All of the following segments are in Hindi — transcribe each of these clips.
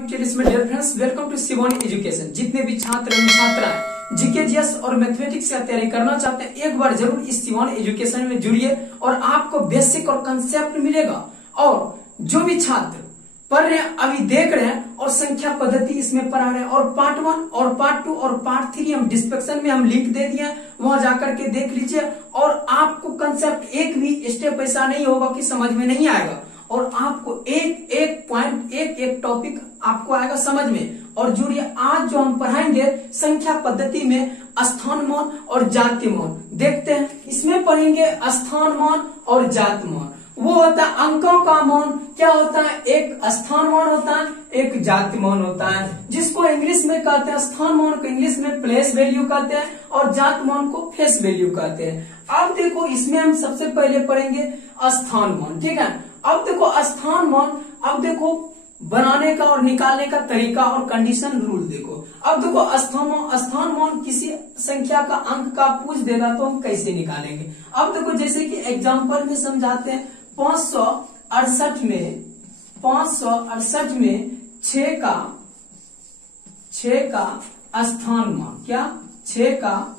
Dear friends, welcome to Shivani Education. जितने भी छात्र एवं छात्राएं जीके जीएस और मैथमेटिक्स का तैयारी करना चाहते हैं, एक बार जरूर इस शिवानी एजुकेशन में जुड़िए और आपको बेसिक और कंसेप्ट मिलेगा। और जो भी छात्र पढ़ रहे हैं, अभी देख रहे हैं और संख्या पद्धति इसमें पढ़ा रहे हैं, और पार्ट 1 और पार्ट 2 और पार्ट 3 हम डिस्क्रिप्शन में हम लिंक दे दिए, वहां जाकर के देख लीजिए। और आपको कंसेप्ट एक भी स्टेप ऐसा नहीं होगा कि समझ में नहीं आएगा, और आपको एक एक पॉइंट एक एक टॉपिक आपको आएगा समझ में। और जुड़िए, आज जो हम पढ़ाएंगे संख्या पद्धति में स्थान मान और जाति मान। देखते हैं, इसमें पढ़ेंगे स्थान मान और जाति मान। वो होता है अंकों का मान। क्या होता है? एक स्थान मान होता है, एक जाति मान होता है, जिसको इंग्लिश में कहते हैं, स्थान मान को इंग्लिश में प्लेस वैल्यू कहते हैं और जाति मान को फेस वैल्यू कहते हैं। अब देखो, इसमें हम सबसे पहले पढ़ेंगे स्थान मान। ठीक है, अब देखो स्थान मान, अब देखो बनाने का और निकालने का तरीका और कंडीशन रूल देखो। अब देखो स्थान मान किसी संख्या का अंक का पूछ देगा तो हम कैसे निकालेंगे। अब देखो, जैसे कि एग्जांपल में समझाते हैं, 568 में 6 का स्थान मान, क्या 6 का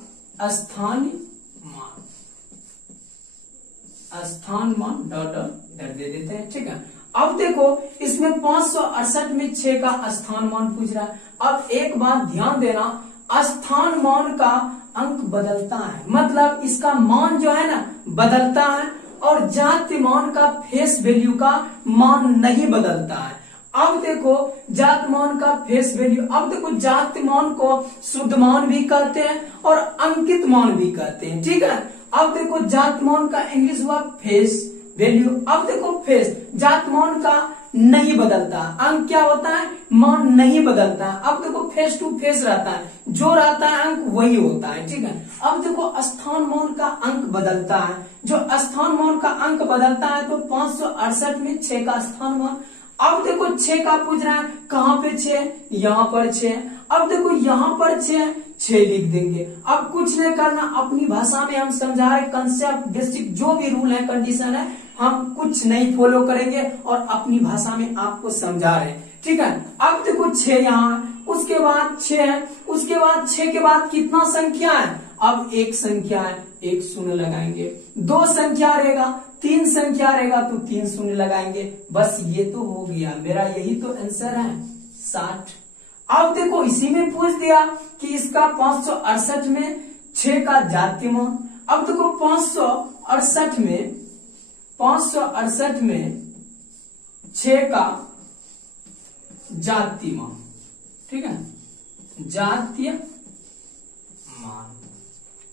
स्थान मान डॉट दे देते हैं। ठीक है, अब देखो इसमें 568 में 6 का स्थान मान पूछ रहा है। अब एक बात ध्यान देना, स्थान मान का अंक बदलता है, मतलब इसका मान जो है ना बदलता है, और जाति मान का फेस वैल्यू का मान नहीं बदलता है। अब देखो जाति मान का फेस वैल्यू, अब देखो जाति मान को शुद्ध मान भी कहते हैं और अंकित मान भी कहते हैं। ठीक है, अब देखो जाति मान का इंग्लिश हुआ फेस वैल्यू। अब देखो फेस, जाति मान का नहीं बदलता, अंक क्या होता है, मान नहीं बदलता। अब देखो फेस टू फेस रहता है, जो रहता है अंक वही होता है। ठीक है, अब देखो स्थान मान का अंक बदलता है, जो स्थान मान का अंक बदलता है, तो 568 में 6 का स्थान मान। अब देखो 6 का पूछ रहा है, कहाँ पे 6, यहाँ पर 6। अब देखो यहाँ पर 6 लिख देंगे। अब कुछ नहीं करना, अपनी भाषा में हम समझा रहे, कंसेप्ट बेसिक जो भी रूल है कंडीशन है, हम कुछ नहीं फॉलो करेंगे और अपनी भाषा में आपको समझा रहे। ठीक है, अब देखो 6 यहाँ, उसके बाद 6 है, उसके बाद 6 के बाद कितना संख्या है, अब एक संख्या है, एक शून्य लगाएंगे। 2 संख्या रहेगा, 3 संख्या रहेगा तो 3 शून्य लगाएंगे। बस ये तो हो गया, मेरा यही तो आंसर है 60। अब देखो इसी में पूछ दिया कि इसका 568 में 6 का जाति मान। अब देखो 568 में 6 का जाति मान। ठीक है,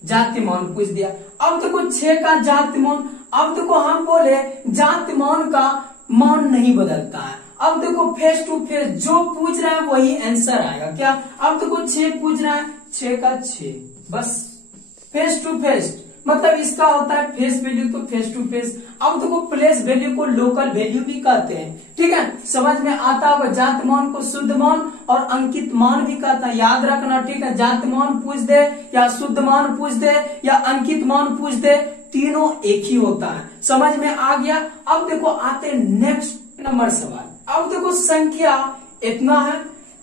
जाति मान पूछ दिया। अब देखो 6 का जाति मान, अब देखो हम बोले जाति मान का मान नहीं बदलता है। अब देखो फेस टू फेस जो पूछ रहा है वही आंसर आएगा। क्या? अब देखो 6 पूछ रहा है, 6 का 6, बस फेस टू फेस, मतलब इसका होता है फेस वैल्यू, तो फेस टू फेस। अब देखो प्लेस वैल्यू को लोकल वैल्यू भी कहते हैं। ठीक है, समझ में आता होगा। जाति मान को शुद्ध मान और अंकित मान भी कहता है, याद रखना। ठीक है, जाति मान पूछ दे या शुद्ध मान पूछ दे या अंकित मान पूछ दे, तीनों एक ही होता है। समझ में आ गया। अब देखो आते नेक्स्ट नंबर सवाल। अब देखो संख्या इतना है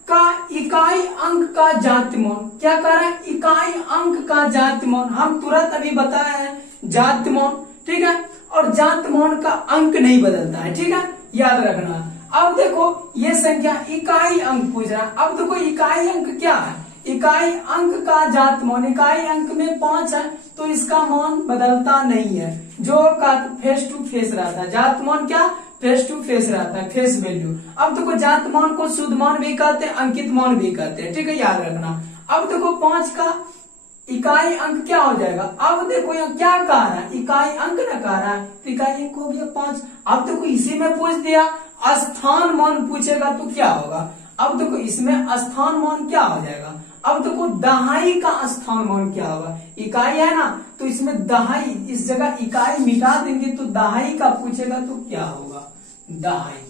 का इकाई अंक का जाति मान। क्या कह रहा है? इकाई अंक का जाति मान। हम तुरंत अभी बताए हैं जाति मान। ठीक है, और जाति मान का अंक नहीं बदलता है। ठीक है, याद रखना। अब देखो ये संख्या इकाई अंक पूछ रहा है। अब देखो इकाई अंक क्या है, इकाई अंक का जाति मान। इकाई अंक में 5 है तो इसका मान बदलता नहीं है, जो का फेस टू फेस रहता है। जाति मान क्या फेस टू फेस रहता है, फेस वैल्यू। अब देखो जाति मान को शुद्ध मान भी कहते हैं, अंकित मान भी कहते हैं। ठीक है, याद रखना। अब देखो 5 का इकाई अंक क्या हो जाएगा। अब देखो यहाँ क्या कह रहा है, इकाई अंक ना कह रहा है, तो इकाई अंक हो गया 5। अब देखो इसी में पूछ दिया स्थान मान पूछेगा तो क्या होगा। अब देखो इसमें स्थान मान क्या हो जाएगा। अब देखो दहाई का स्थान मान क्या होगा, इकाई है ना, तो इसमें दहाई, इस जगह इकाई मिटा देंगे तो दहाई का पूछेगा तो क्या होगा, दहाई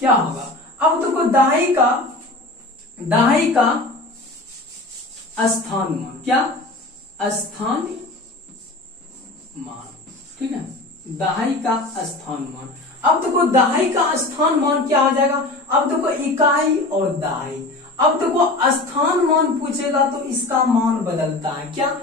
क्या होगा। अब देखो दहाई का स्थान मान, क्या स्थान मान। ठीक है, दहाई का स्थान मान। अब देखो दहाई का स्थान मान क्या हो जाएगा। अब देखो इकाई और दहाई। अब देखो स्थान मान पूछेगा तो इसका मान बदलता है। क्या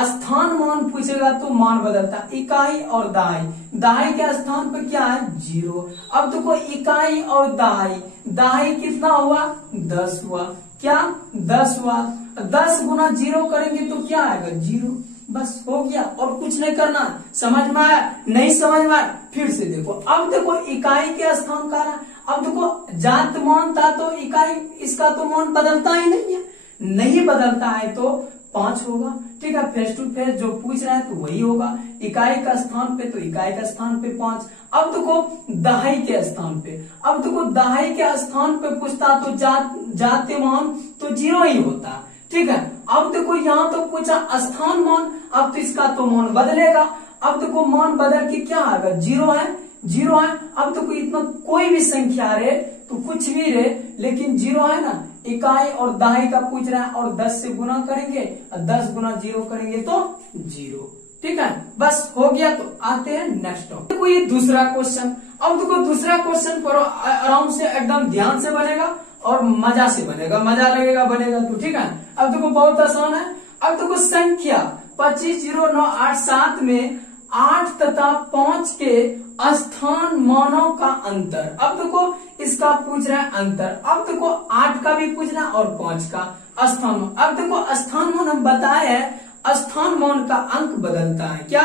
स्थान मान पूछेगा तो मान बदलता है। इकाई और दहाई, दहाई के स्थान पे क्या है 0। अब देखो इकाई और दहाई, दहाई कितना हुआ 10 हुआ। क्या 10 हुआ। 10 गुना 0 करेंगे तो क्या आएगा 0। बस हो गया और कुछ नहीं करना। समझ में आया? नहीं समझ में आया फिर से देखो। अब देखो इकाई के स्थान का रहा। अब देखो जात मान था तो इकाई, इसका तो मान बदलता ही नहीं है, नहीं बदलता है तो 5 होगा। ठीक है, फेस टू फेस जो पूछ रहा है तो वही होगा। इकाई का स्थान पे तो इकाई का स्थान पे 5। अब देखो दहाई के स्थान पे, अब देखो दहाई के स्थान पे पूछता तो जाति मान तो 0 ही होता। ठीक है, अब देखो यहाँ तो पूछा स्थान मान, अब तो इसका तो मान बदलेगा। अब देखो मान बदल के क्या आएगा 0 है, 0 है। अब देखो इतना कोई भी संख्या रहे तो कुछ भी रहे लेकिन 0 है ना। इकाई और दहाई का पूछ रहा है और 10 से गुना करेंगे और 10 गुना 0 करेंगे तो 0। ठीक है, बस हो गया। तो आते हैं नेक्स्ट टॉपिक। देखो ये दूसरा क्वेश्चन। अब देखो दूसरा क्वेश्चन पर आराम से एकदम ध्यान से बनेगा और मजा से बनेगा, मजा लगेगा बनेगा तो। ठीक है, अब देखो बहुत आसान है। अब देखो संख्या 250987 में 8 तथा 5 के स्थान मानों का अंतर। अब देखो इसका पूछ रहा है अंतर। अब देखो 8 का भी पूछ रहा है और 5 का स्थान मान। अब देखो स्थान मान हम बताए हैं, स्थान मान का अंक बदलता है। क्या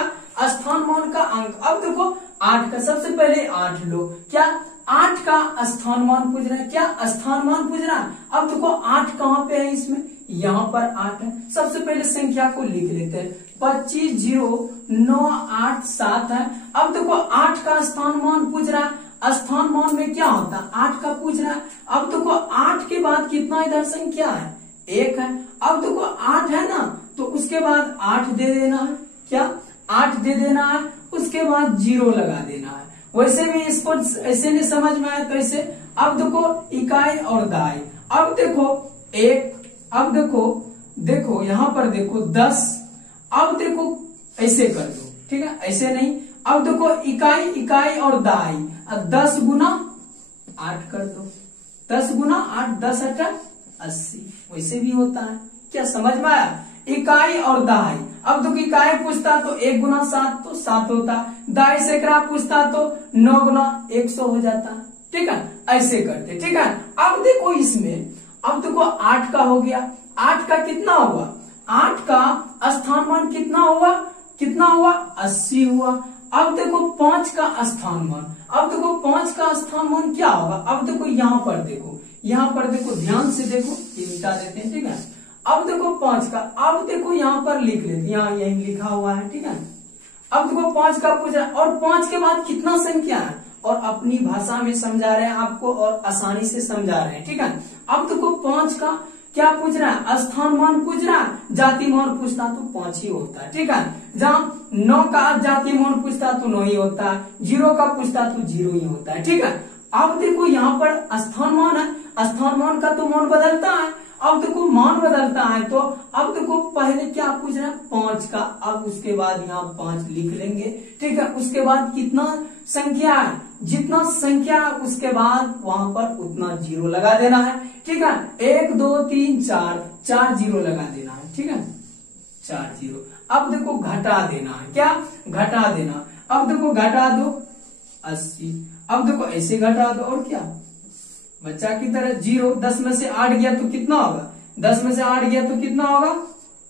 स्थान मान का अंक। अब देखो 8 का, सबसे पहले 8 लो। क्या 8 का स्थान मान पूछ रहा है। क्या स्थान मान पूछ रहा है। अब देखो 8 कहाँ पे है इसमें, यहाँ पर 8 है। सबसे पहले संख्या को लिख लेते हैं, 250987 है। अब देखो 8 का स्थान मान पूछ रहा है। स्थान मान में क्या होता है 8 का पूछ रहा है। अब देखो 8 के बाद कितना इधर संख्या है 1 है। अब देखो 8 है ना तो उसके बाद 8 दे देना है। क्या 8 दे देना है, उसके बाद 0 लगा देना है। वैसे भी इसको ऐसे नहीं समझ में आया तो ऐसे। अब देखो इकाई और दहाई। अब देखो 1, अब देखो यहाँ पर देखो 10। अब देखो ऐसे कर दो। ठीक है, ऐसे नहीं। अब देखो इकाई और दहाई, 10 गुना 8 कर दो। 10 गुना 8, 10 8 80। वैसे भी होता है। क्या समझ में आया? इकाई और दहाई। अब देखो इकाई पूछता तो 1 गुना 7 तो 7 होता। दहाई सैकड़ा पूछता तो 9 गुना 100 हो जाता। ठीक है, ऐसे करते। ठीक है, अब देखो इसमें, अब देखो 8 का हो गया। 8 का कितना हुआ, 8 का स्थान मान कितना हुआ, 80 हुआ। अब देखो 5 का स्थान मान। अब देखो 5 का स्थान मान क्या होगा। अब देखो यहाँ पर देखो ध्यान से देखो, ये मिटा देते हैं। ठीक है, अब देखो 5 का, अब देखो यहाँ पर लिख लेते, यहाँ यही लिखा हुआ है। ठीक है, अब देखो 5 का पूछ रहा है और 5 के बाद कितना संख्या है और अपनी भाषा में समझा रहे हैं आपको और आसानी से समझा रहे हैं। ठीक है, अब देखो 5 का क्या पूछ रहा है, स्थान मान पूछ रहा है। जाति मान पूछता तो 5 ही होता है। ठीक है, जहाँ 9 का जाति मान पूछता तो 9 ही होता है, 0 का पूछता तो 0 ही होता है। ठीक है, अब देखो यहाँ पर स्थान मान है, स्थान मान का तो मान बदलता है। अब देखो मान बदलता है तो अब देखो पहले क्या पूछ रहा है 5 का। अब उसके बाद यहाँ 5 लिख लेंगे। ठीक है, उसके बाद कितना संख्या है, जितना संख्या उसके बाद वहां पर उतना 0 लगा देना है। ठीक है, 1 2 3 4 0 लगा देना है। ठीक है, 4 0। अब देखो घटा देना है। क्या घटा देना। अब देखो घटा दो 80। अब देखो ऐसे घटा दो और क्या बच्चा की तरह 0। 10 में से 8 गया तो कितना होगा, 10 में से 8 गया तो कितना होगा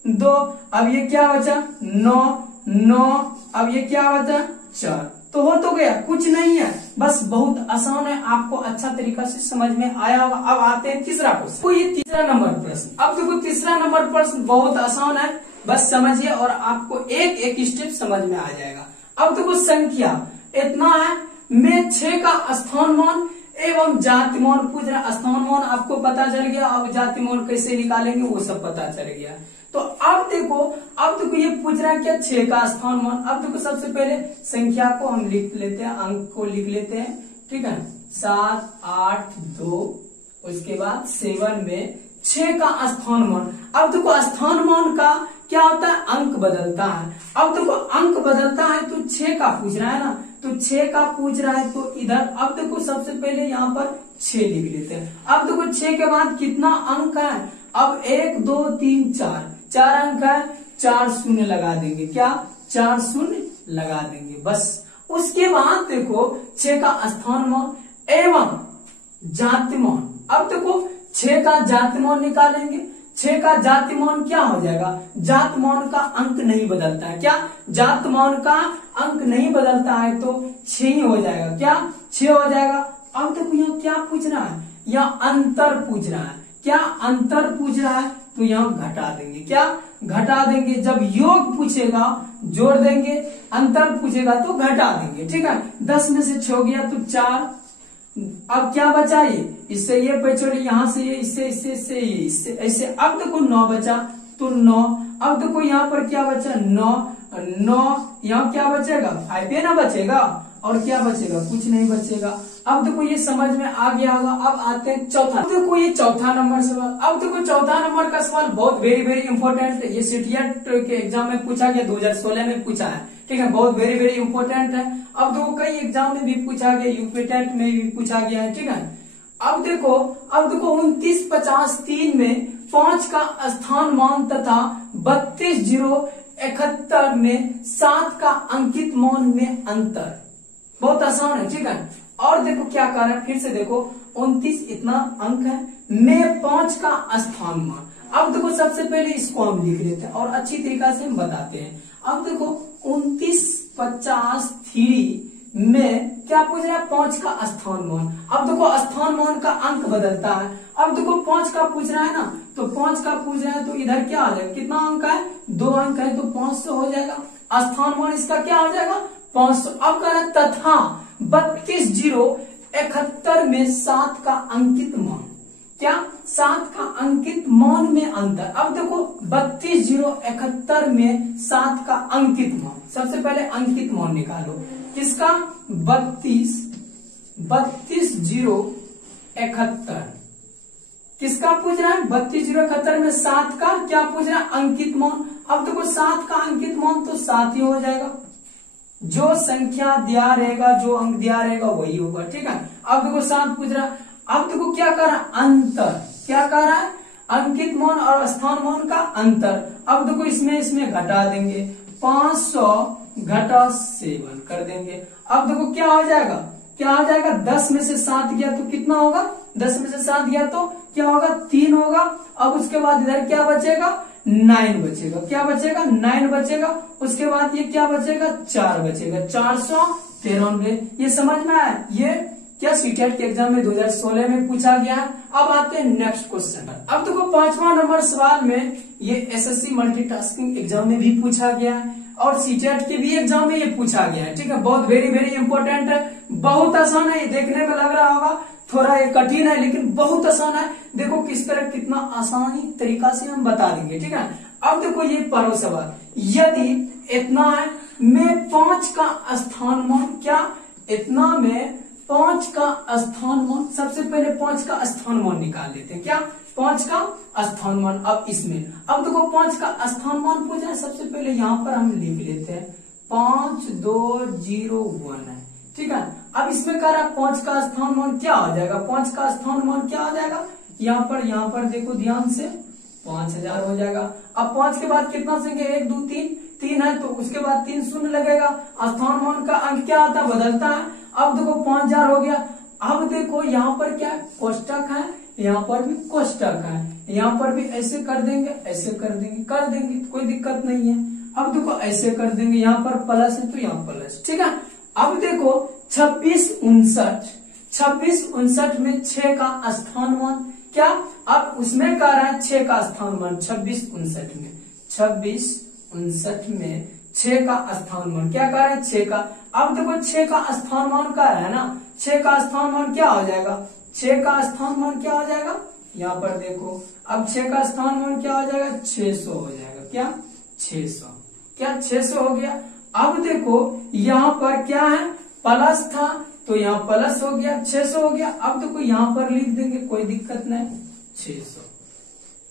2। अब ये क्या बचा 9। अब ये क्या बचा 4। तो हो तो गया, कुछ नहीं है, बस बहुत आसान है। आपको अच्छा तरीका से समझ में आया होगा। अब आते हैं तीसरा क्वेश्चन। तो ये तीसरा नंबर प्रश्न। अब देखो तीसरा नंबर प्रश्न बहुत आसान है, बस समझिए और आपको एक एक स्टेप समझ में आ जाएगा। अब देखो संख्या इतना है में 6 का स्थान मान एवं जाति मान पूछ रहा। स्थान मान आपको पता चल गया, अब जाति मान कैसे निकालेंगे वो सब पता चल गया। तो अब देखो ये पूछ रहा है क्या 6 का स्थान मान। अब देखो सबसे पहले संख्या को हम लिख लेते हैं, अंक को लिख लेते हैं। ठीक है, 7 8 2, उसके बाद 7 में 6 का स्थान मान। अब देखो स्थान मान का क्या होता है, अंक बदलता है। अब देखो अंक बदलता है तो 6 का पूछ रहा है ना, तो 6 का पूछ रहा है तो इधर अब देखो सबसे पहले यहाँ पर 6 लिख लेते हैं। अब देखो 6 के बाद कितना अंक है, अब 1 2 3 4 अंक है, 4 शून्य लगा देंगे, क्या 4 शून्य लगा देंगे बस। उसके बाद देखो 6 का स्थान मान एवं जातिमान। अब देखो 6 का जातिमान निकालेंगे, 6 का जातिमान क्या हो जाएगा, जातमान का अंक नहीं बदलता है, क्या जातमान का अंक नहीं बदलता है तो 6 ही हो जाएगा, क्या 6 हो जाएगा। अब देखो यहाँ क्या पूछ रहा है, यहाँ अंतर पूछ रहा है, क्या अंतर पूछ रहा है तो यहाँ घटा देंगे, क्या घटा देंगे। जब योग पूछेगा जोड़ देंगे, अंतर पूछेगा तो घटा देंगे, ठीक है। 10 में से 6 गया तो 4, अब क्या बचा ये, इससे ये बचोड़े, यहाँ से ये, इससे ऐसे। अब देखो 9 बचा तो 9, अब देखो यहाँ पर क्या बचा 9, यहाँ क्या बचेगा 5 पे ना बचेगा, और क्या बचेगा कुछ नहीं बचेगा। अब देखो ये समझ में आ गया होगा। अब आते हैं चौथा, देखो ये चौथा नंबर सवाल। अब देखो चौथा नंबर का सवाल बहुत वेरी इंपॉर्टेंट है, ये सीटीएट के एग्जाम में पूछा गया, 2016 में पूछा है, ठीक है, बहुत वेरी इंपॉर्टेंट है। अब देखो कई एग्जाम में भी पूछा गया, यूपी टेट में भी पूछा गया है, ठीक है। अब देखो 29 50 3 में 5 का स्थान मान तथा 32 0 71 में 7 का अंकित मान में अंतर, बहुत आसान है, ठीक है। और देखो क्या कर रहा है, फिर से देखो 29 इतना अंक है में 5 का स्थान मान। अब देखो सबसे पहले इसको हम लिख लेते हैं और अच्छी तरीका से हम बताते हैं। अब देखो 29 50 3 में क्या पूछ रहा है, 5 का स्थान मान। अब देखो स्थान मान का अंक बदलता है, अब देखो 5 का पूछ रहा है ना, तो 5 का पूछ रहा है तो इधर क्या आ जाएगा, कितना अंक है 2 अंक है तो 500 हो जाएगा। स्थान मान इसका क्या हो जाएगा 500। अब कह रहा है तथा 32 0 71 में 7 का अंकित मान, क्या 7 का अंकित मान में अंतर। अब देखो 32 0 71 में 7 का अंकित मान, सबसे पहले अंकित मान निकालो, किसका 32 0 71, किसका पूछ रहा है 32 0 71 में 7 का क्या पूछ रहा है अंकित मान। अब देखो 7 का अंकित मान तो 7 ही हो जाएगा, जो संख्या दिया रहेगा, जो अंक दिया रहेगा वही होगा, ठीक है। अब देखो 7 पूछ रहा है, अब देखो क्या कर रहा है अंतर, क्या कर रहा है अंकित मान और स्थान मान का अंतर। अब देखो इसमें घटा देंगे, 500 घटा 7 कर देंगे। अब देखो क्या हो जाएगा 10 में से 7 गया तो कितना होगा, 10 में से 7 गया तो क्या होगा 3 होगा। अब उसके बाद इधर क्या बचेगा 9 बचेगा, क्या बचेगा 9 बचेगा। उसके बाद ये क्या बचेगा 4 बचेगा, 493। ये समझ में आया, ये क्या सीटेट के एग्जाम में 2016 में पूछा गया। अब आते हैं नेक्स्ट क्वेश्चन। अब देखो 5वां नंबर सवाल में ये एसएससी मल्टीटास्किंग एग्जाम में भी पूछा गया है और सीटेट के भी एग्जाम में ये पूछा गया है, ठीक है, बहुत वेरी इंपॉर्टेंट है, बहुत आसान है। ये देखने में लग रहा होगा थोड़ा ये कठिन है लेकिन बहुत आसान है। देखो किस तरह कितना आसानी तरीका से हम बता देंगे, ठीक है। अब देखो ये पढ़ो सवाल, यदि इतना है में 5 का स्थान मान, क्या इतना में 5 का स्थान मान, सबसे पहले 5 का स्थान मान निकाल लेते हैं, क्या 5 का स्थान मान। अब इसमें अब देखो 5 का स्थान मान पूछा है, सबसे पहले यहाँ पर हम लिख लेते हैं 5 2 0 1 है, ठीक है। अब इसमें कह रहा है 5 का स्थान मान क्या हो जाएगा, 5 का स्थान मान क्या हो जाएगा, यहाँ पर देखो ध्यान से 5000 हो जाएगा। अब 5 के बाद कितना संख्या 1 2 3 है तो उसके बाद 3 शून्य लगेगा, स्थान मान का अंक क्या आता है बदलता है। अब देखो 5000 हो गया। अब देखो यहाँ पर क्या कोष्टक है, यहाँ पर भी कोष्टक है, यहाँ पर भी ऐसे कर देंगे, ऐसे कर देंगे कोई दिक्कत नहीं है। अब देखो ऐसे कर देंगे, यहाँ पर प्लस है तो यहाँ प्लस, ठीक है। अब देखो 26 59 में 6 का स्थान मान, क्या अब उसमें कह रहा है 6 का स्थान मान 26 59 में 6 का स्थान मान, क्या कह रहा है 6 का। अब देखो 6 का स्थान मान कह रहा है ना, 6 का स्थान मान क्या हो जाएगा, 6 का स्थान मान क्या हो जाएगा, यहाँ पर देखो अब 6 का स्थान मान क्या हो जाएगा 600 हो जाएगा, क्या 600 हो गया। अब देखो यहाँ पर क्या है प्लस था तो यहाँ प्लस हो गया 600 हो गया। अब देखो यहाँ पर लिख देंगे, कोई दिक्कत नहीं 600,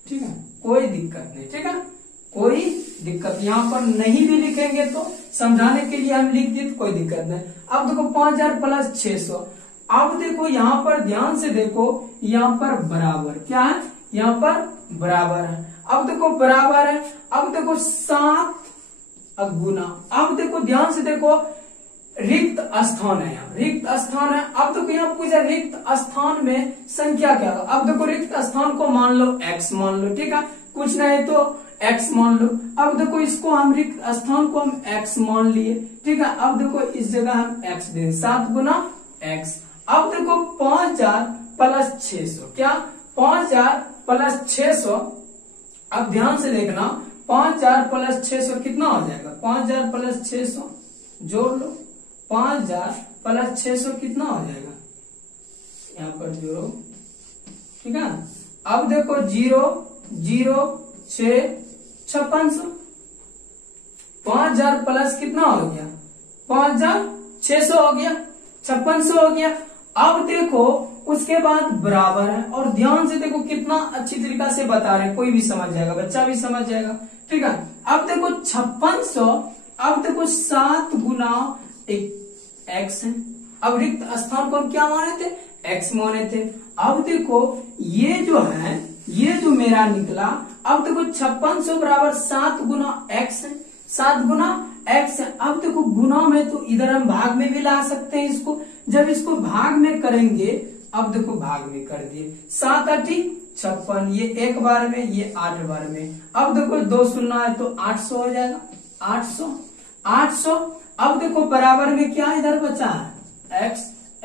ठीक है, कोई दिक्कत नहीं, ठीक है, कोई दिक्कत। यहाँ पर नहीं भी लिखेंगे तो समझाने के लिए हम लिख दिए तो कोई दिक्कत नहीं। अब देखो 5000 प्लस 600। अब देखो यहाँ पर ध्यान से देखो, यहाँ पर बराबर क्या है, यहाँ पर बराबर है। अब देखो बराबर है, अब देखो 7 गुना, अब देखो ध्यान से देखो रिक्त स्थान है, यहाँ रिक्त स्थान है। अब देखो यहाँ पूछा रिक्त स्थान में संख्या क्या होगा। अब देखो रिक्त स्थान को मान लो x मान लो, ठीक है, कुछ नहीं तो x मान लो। अब देखो इसको हम रिक्त स्थान को हम x मान लिए, ठीक है। अब देखो इस जगह हम x दे 7 गुना x। अब देखो 5000 प्लस 600, क्या 5000 प्लस 600। अब ध्यान से देखना 5000 प्लस 600 कितना हो जाएगा, 5000 प्लस 600 जोड़ लो, 5000 प्लस 600 कितना हो जाएगा, यहाँ पर जोड़ो, ठीक है। अब देखो 0 0 6 5600, 5000 प्लस कितना हो गया, 5600 हो गया, 5600 हो गया। अब देखो उसके बाद बराबर है, और ध्यान से देखो कितना अच्छी तरीका से बता रहे हैं, कोई भी समझ जाएगा, बच्चा भी समझ जाएगा, ठीक है। अब देखो 5600, अब देखो 7 गुना x है। अब रिक्त स्थान को हम क्या माने थे, x माने थे। अब देखो ये जो है, ये जो मेरा निकला, अब देखो 5600 बराबर 7 गुना x है, 7 गुना x है। अब देखो गुना में तो इधर हम भाग में भी ला सकते हैं इसको, जब इसको भाग में करेंगे, अब देखो भाग में कर दिए, 7 8 56, ये 1 बार में, ये 8 बार में। अब देखो 2 शून्य है तो 800 हो जाएगा, 800। अब देखो बराबर में क्या इधर बचा है,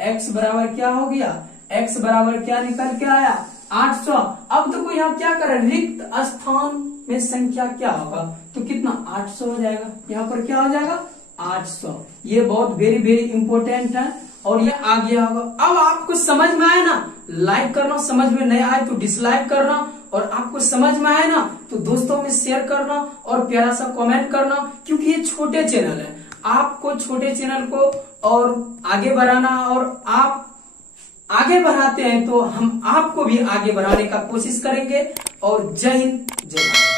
x बराबर क्या हो गया, x बराबर क्या निकल के आया, 800। अब देखो यहाँ क्या करें, रिक्त स्थान में संख्या क्या होगा, तो कितना 800 हो जाएगा, यहाँ पर क्या हो जाएगा 800। ये बहुत वेरी वेरी इंपॉर्टेंट है, और ये आ गया होगा। अब आपको समझ में आए ना, लाइक करना, समझ में नहीं आए तो डिसलाइक करना, और आपको समझ में आए ना तो दोस्तों में शेयर करना और प्यारा सा कमेंट करना, क्योंकि ये छोटे चैनल है, आपको छोटे चैनल को और आगे बढ़ाना, और आप आगे बढ़ाते हैं तो हम आपको भी आगे बढ़ाने का कोशिश करेंगे। और जय हिंद, जय भारत।